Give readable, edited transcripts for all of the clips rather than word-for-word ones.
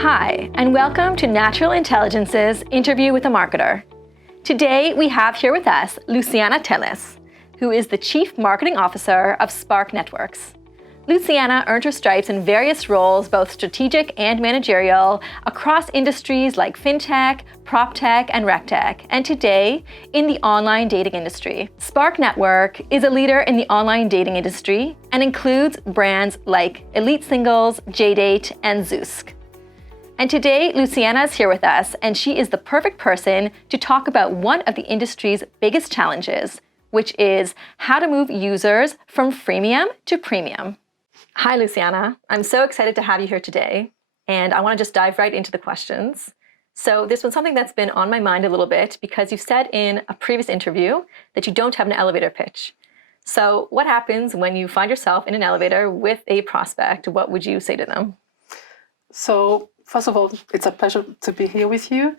Hi, and welcome to Natural Intelligence's Interview with a Marketer. Today, we have here with us Luciana Telles, who is the Chief Marketing Officer of Spark Networks. Luciana earned her stripes in various roles, both strategic and managerial, across industries like fintech, proptech, and regtech, and today in the online dating industry. Spark Network is a leader in the online dating industry and includes brands like Elite Singles, JDate, and Zoosk. And today, Luciana is here with us, and she is the perfect person to talk about one of the industry's biggest challenges, which is how to move users from freemium to premium. Hi, Luciana. I'm so excited to have you here today, and I want to just dive right into the questions. So this was something that's been on my mind a little bit because you said in a previous interview that you don't have an elevator pitch. So what happens when you find yourself in an elevator with a prospect? What would you say to them? So first of all, it's a pleasure to be here with you.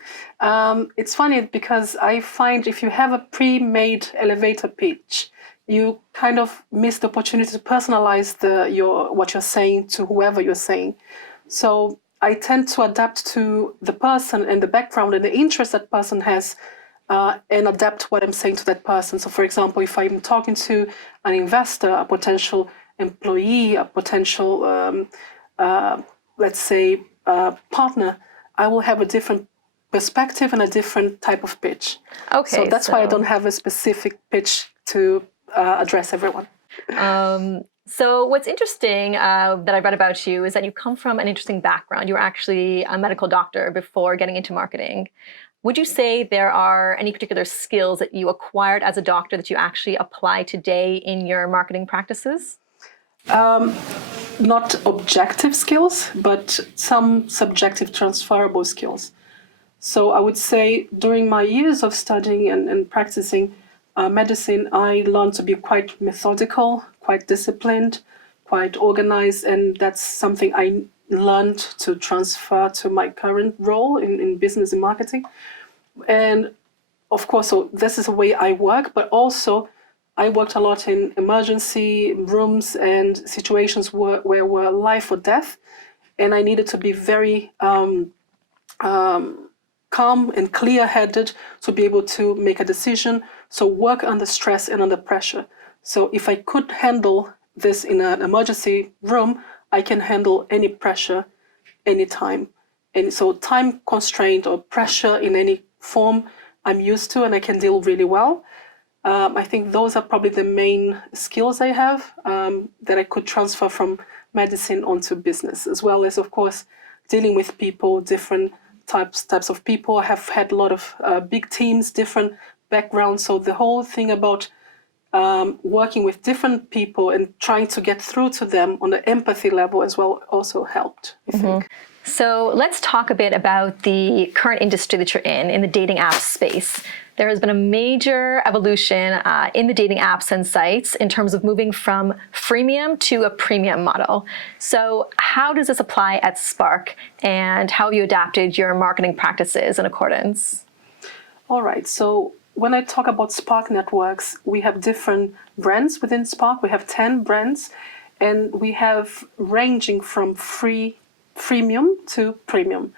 It's funny because I find if you have a pre-made elevator pitch, you kind of miss the opportunity to personalize what you're saying to whoever you're saying. So I tend to adapt to the person and the background and the interest that person has, and adapt what I'm saying to that person. So for example, if I'm talking to an investor, a potential employee, a potential, let's say, partner, I will have a different perspective and a different type of pitch. Okay, so that's why I don't have a specific pitch to address everyone. So what's interesting that I read about you is that you come from an interesting background. You were actually a medical doctor before getting into marketing. Would you say there are any particular skills that you acquired as a doctor that you actually apply today in your marketing practices? Not objective skills, but some subjective transferable skills. So I would say during my years of studying and practicing medicine, I learned to be quite methodical, quite disciplined, quite organized, and that's something I learned to transfer to my current role in business and marketing. And of course, so this is the way I work, but also I worked a lot in emergency rooms and situations where were life or death, and I needed to be very calm and clear-headed to be able to make a decision. So work under stress and under pressure. So if I could handle this in an emergency room, I can handle any pressure anytime. And so time constraint or pressure in any form I'm used to and I can deal really well. I think those are probably the main skills I have that I could transfer from medicine onto business, as well as, of course, dealing with people, different types of people. I have had a lot of big teams, different backgrounds. So the whole thing about working with different people and trying to get through to them on the empathy level as well also helped, I think. So let's talk a bit about the current industry that you're in the dating app space. There has been a major evolution in the dating apps and sites in terms of moving from freemium to a premium model. So how does this apply at Spark, and how have you adapted your marketing practices in accordance? All right. So when I talk about Spark Networks, we have different brands within Spark. We have 10 brands, and we have ranging from freemium to premium.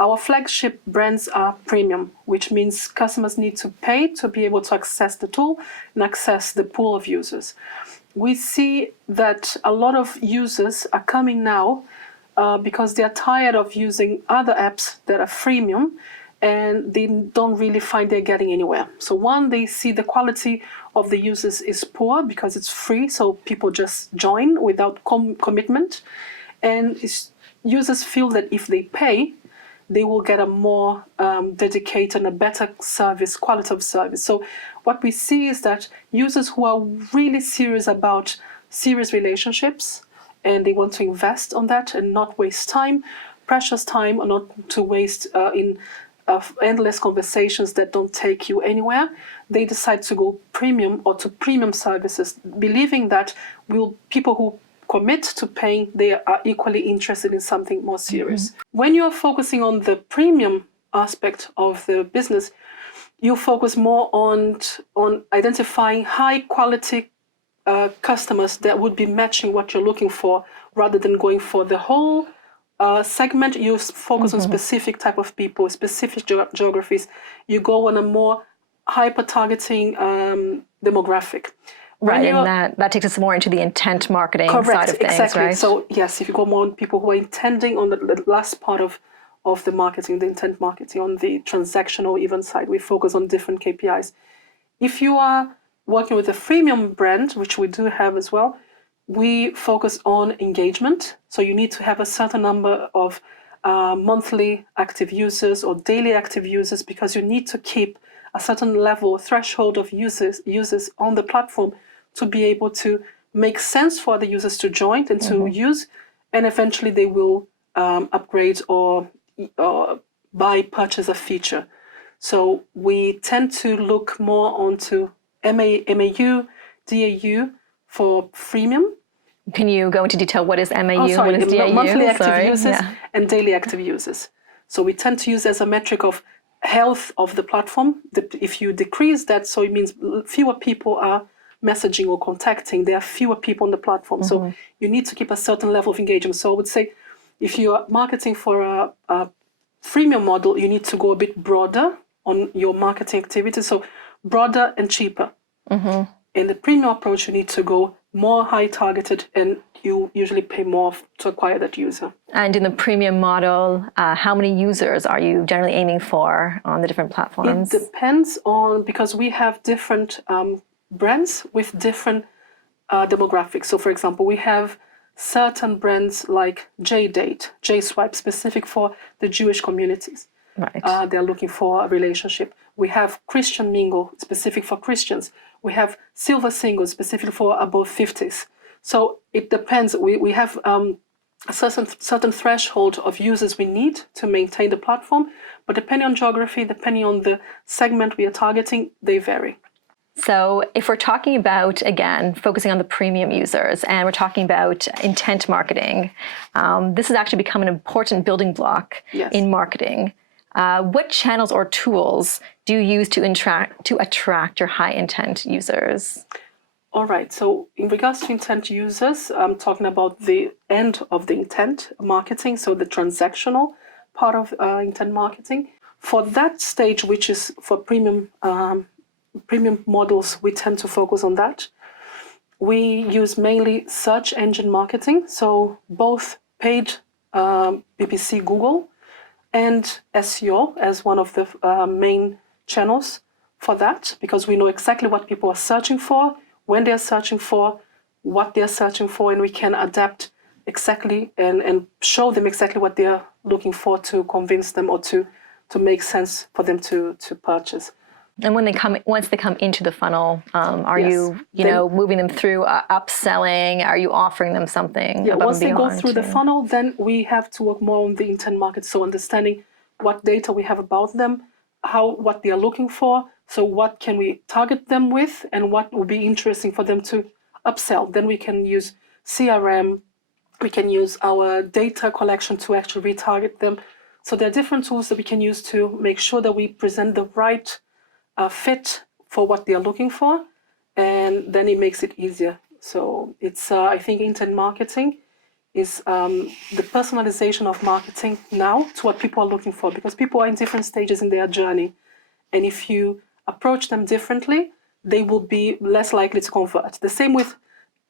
Our flagship brands are premium, which means customers need to pay to be able to access the tool and access the pool of users. We see that a lot of users are coming now because they're tired of using other apps that are freemium and they don't really find they're getting anywhere. So one, they see the quality of the users is poor because it's free, so people just join without commitment. And users feel that if they pay, they will get a more dedicated and a better service, quality of service. So what we see is that users who are really serious about serious relationships and they want to invest on that and not waste time, precious time, or not to waste in endless conversations that don't take you anywhere, they decide to go premium or to premium services, believing that people who commit to paying, they are equally interested in something more serious. When you're focusing on the premium aspect of the business, you focus more on identifying high quality customers that would be matching what you're looking for, rather than going for the whole segment, you focus on specific type of people, specific geographies. You go on a more hyper-targeting demographic. Right, and that takes us more into the intent marketing side of things, exactly. right? So yes, if you go more on people who are intending on the last part of the marketing, the intent marketing, on the transactional event side, we focus on different KPIs. If you are working with a freemium brand, which we do have as well, we focus on engagement. So you need to have a certain number of monthly active users or daily active users, because you need to keep a certain level, threshold of users on the platform to be able to make sense for the users to join and to use, and eventually they will upgrade or purchase a feature. So we tend to look more onto MAU, DAU for freemium. Can you go into detail? What is MAU? Sorry, what is DAU? monthly active users and daily active users. So we tend to use as a metric of health of the platform. If you decrease that, so it means fewer people are messaging or contacting. There are fewer people on the platform. So you need to keep a certain level of engagement. So I would say if you are marketing for a freemium model, you need to go a bit broader on your marketing activities. So broader and cheaper. In the premium approach, you need to go more high targeted, and you usually pay more to acquire that user. And in the premium model, how many users are you generally aiming for on the different platforms? It depends on, because we have different brands with different demographics. So for example, we have certain brands like JDate, JSwipe, specific for the Jewish communities. Right. They're looking for a relationship. We have Christian Mingle, specific for Christians. We have Silver Single, specific for above 50s. So it depends. We have a certain threshold of users we need to maintain the platform, but depending on geography, depending on the segment we are targeting, they vary. So if we're talking about, again, focusing on the premium users, and we're talking about intent marketing, this has actually become an important building block in marketing. What channels or tools do you use to attract your high intent users? All right. So in regards to intent users, I'm talking about the end of the intent marketing, so the transactional part of intent marketing. For that stage, which is for premium models, we tend to focus on that. We use mainly search engine marketing, so both paid PPC Google and SEO as one of the main channels for that, because we know exactly what people are searching for, when they're searching for, what they're searching for, and we can adapt exactly and show them exactly what they're looking for to convince them or to make sense for them to purchase. And once they come into the funnel, are you moving them through upselling? Are you offering them something? Yeah, once they go through the funnel, then we have to work more on the intent market. So understanding what data we have about them, what they are looking for. So what can we target them with, and what will be interesting for them to upsell? Then we can use CRM. We can use our data collection to actually retarget them. So there are different tools that we can use to make sure that we present the right fit for what they are looking for, and then it makes it easier. So it's I think intent marketing is the personalization of marketing now to what people are looking for, because people are in different stages in their journey, and if you approach them differently, they will be less likely to convert. The same with,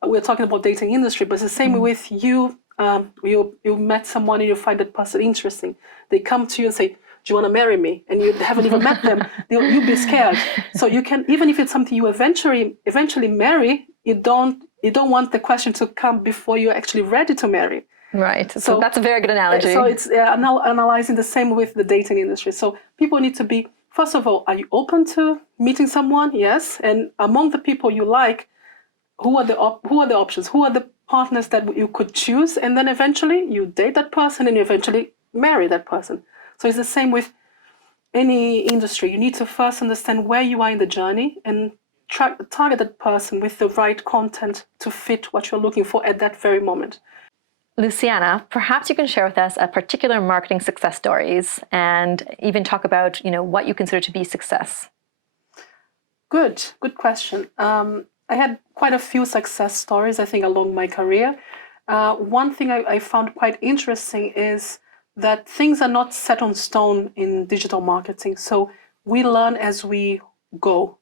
we're talking about dating industry, but it's the same with you. You met someone and you find that person interesting. They come to you and say, "Do you want to marry me?" And you haven't even met them. You'll be scared. So you can, even if it's something you eventually marry, you don't want the question to come before you're actually ready to marry. Right. So that's a very good analogy. So it's analyzing the same with the dating industry. So people need to be, first of all, are you open to meeting someone? Yes. And among the people you like, who are the options? Who are the partners that you could choose? And then eventually you date that person and you eventually marry that person. So it's the same with any industry. You need to first understand where you are in the journey and target that person with the right content to fit what you're looking for at that very moment. Luciana, perhaps you can share with us a particular marketing success stories and even talk about, what you consider to be success. Good question. I had quite a few success stories, I think, along my career. One thing I found quite interesting is that things are not set on stone in digital marketing. So we learn as we go.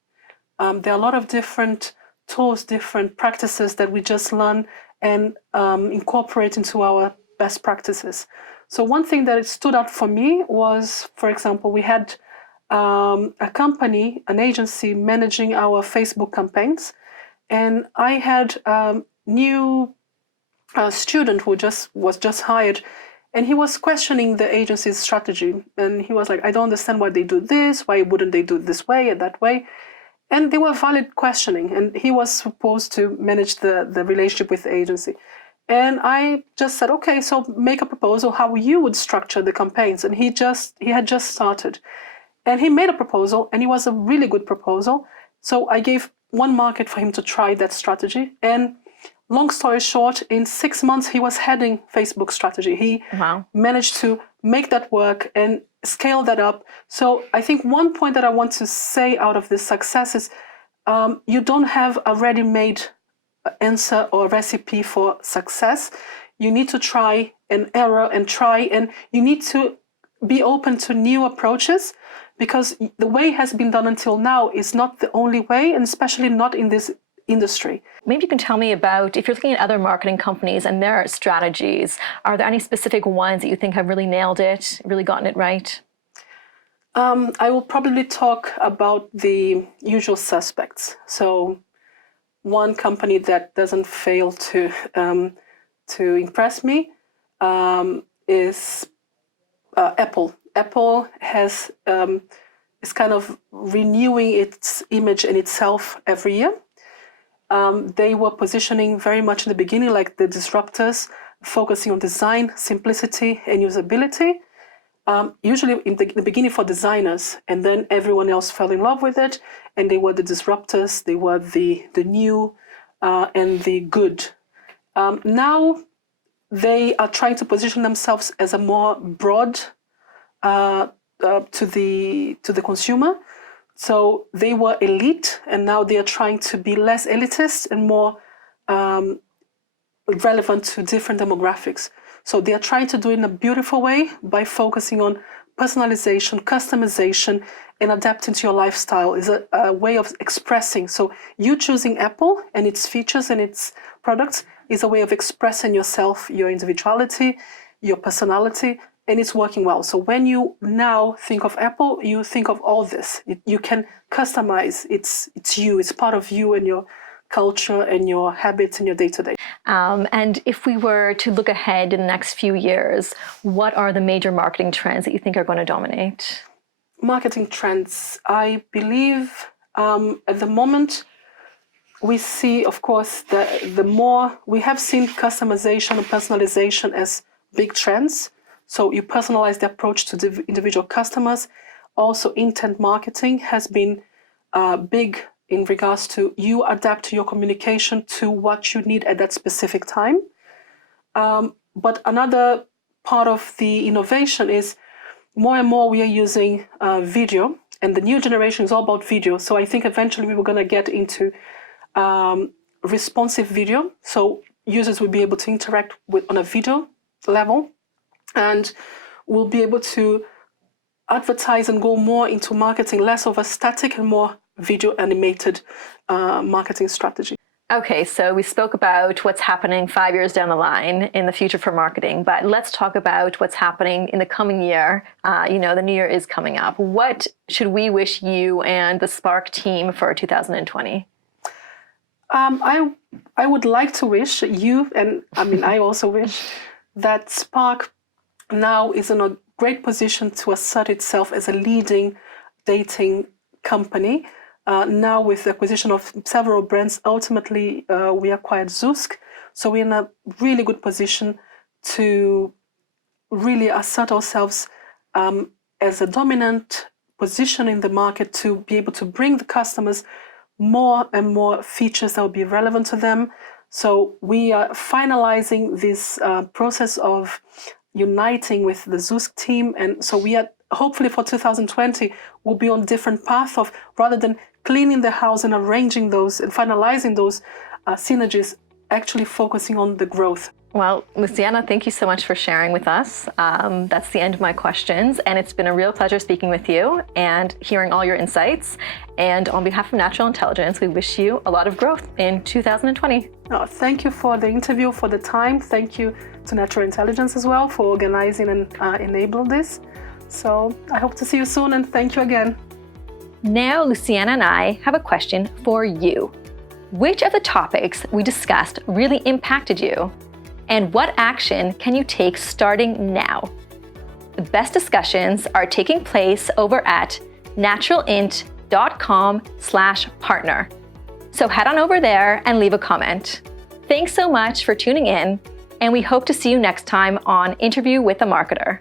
There are a lot of different tools, different practices that we just learn and incorporate into our best practices. So one thing that stood out for me was, for example, we had a company, an agency managing our Facebook campaigns, and I had new student who was just hired, and he was questioning the agency's strategy, and he was like, I don't understand why they do this, why wouldn't they do it this way and that way. And they were valid questioning, and he was supposed to manage the relationship with the agency. And I just said, okay, so make a proposal how you would structure the campaigns. And he had just started, and he made a proposal, and it was a really good proposal. So I gave one market for him to try that strategy. And long story short, in 6 months, he was heading Facebook strategy. He managed to make that work and scale that up. So I think one point that I want to say out of this success is you don't have a ready-made answer or recipe for success. You need to try and error and try, and you need to be open to new approaches, because the way it has been done until now is not the only way, and especially not in this industry. Maybe you can tell me about, if you're looking at other marketing companies and their strategies, are there any specific ones that you think have really nailed it, really gotten it right? I will probably talk about the usual suspects. So one company that doesn't fail to impress me is Apple. Apple is kind of renewing its image and itself every year. They were positioning very much in the beginning like the disruptors, focusing on design, simplicity, and usability. Usually in the beginning for designers, and then everyone else fell in love with it, and they were the disruptors, they were the new and the good. Now they are trying to position themselves as a more broad to the consumer. So they were elite, and now they are trying to be less elitist and more relevant to different demographics. So they are trying to do it in a beautiful way by focusing on personalization, customization, and adapting to your lifestyle is a way of expressing. So you choosing Apple and its features and its products is a way of expressing yourself, your individuality, your personality, and it's working well. So when you now think of Apple, you think of all this. You can customize. It's you. It's part of you and your culture and your habits and your day-to-day. And if we were to look ahead in the next few years, what are the major marketing trends that you think are going to dominate? Marketing trends. I believe at the moment we see, of course, the more we have seen customization and personalization as big trends. So you personalize the approach to the individual customers. Also, intent marketing has been big in regards to you adapt your communication to what you need at that specific time. But another part of the innovation is more and more we are using video, and the new generation is all about video. So I think eventually we were going to get into responsive video. So users will be able to interact with on a video level, and we'll be able to advertise and go more into marketing, less of a static and more video animated marketing strategy. Okay, so we spoke about what's happening 5 years down the line in the future for marketing, but let's talk about what's happening in the coming year. The new year is coming up. What should we wish you and the Spark team for 2020? I would like to wish you, and I also wish that Spark now is in a great position to assert itself as a leading dating company. Now with the acquisition of several brands, ultimately we acquired Zusk. So we're in a really good position to really assert ourselves as a dominant position in the market, to be able to bring the customers more and more features that will be relevant to them. So we are finalizing this process of uniting with the Zusk team. And so we are hopefully for 2020, we'll be on different path of, rather than cleaning the house and arranging those and finalizing those synergies actually focusing on the growth. Well, Luciana, thank you so much for sharing with us. That's the end of my questions, and it's been a real pleasure speaking with you and hearing all your insights. And on behalf of Natural Intelligence, we wish you a lot of growth in 2020. Oh, thank you for the interview, for the time. Thank you to Natural Intelligence as well for organizing and enabling this. So I hope to see you soon, and thank you again. Now, Luciana and I have a question for you. Which of the topics we discussed really impacted you? And what action can you take starting now? The best discussions are taking place over at naturalint.com/partner. So head on over there and leave a comment. Thanks so much for tuning in, and we hope to see you next time on Interview with a Marketer.